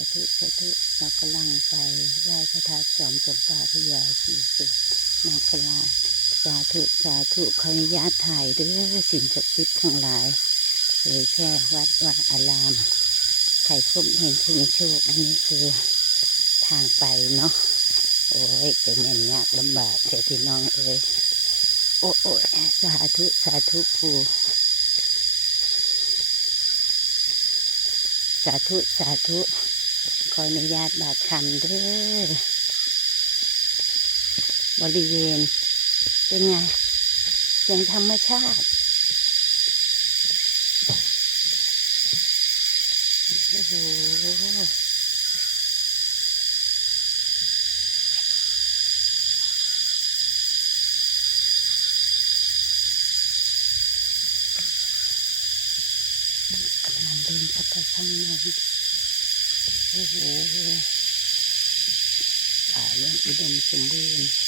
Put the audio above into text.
าธุสาธุเรากำลังไปไหว้พระธาตุจอมจำปาพญาศรีสุนาคราชสาธุสาธุขออนุญาตถ่ายเด้อสิ่งศักดิ์สิทธิ์ทั้งหลายเผยแพร่วัดว่าอารามใครพบเห็นคือมีโชคอันนี้คือทางไปเนาะโอ้ยจะแม่นยากลำบากแต่พี่น้องเอ้ยโอ้โอ้ยสาธุสาธุภูสาธุสาธุขออนุญาตบาดคำเด้อบริเวณเป็นไงเสียงธรรมชาติโอ้โหกำลังเดินเข้าไปข้างในโอ้โหป่ายังอุดมสมบูรณ์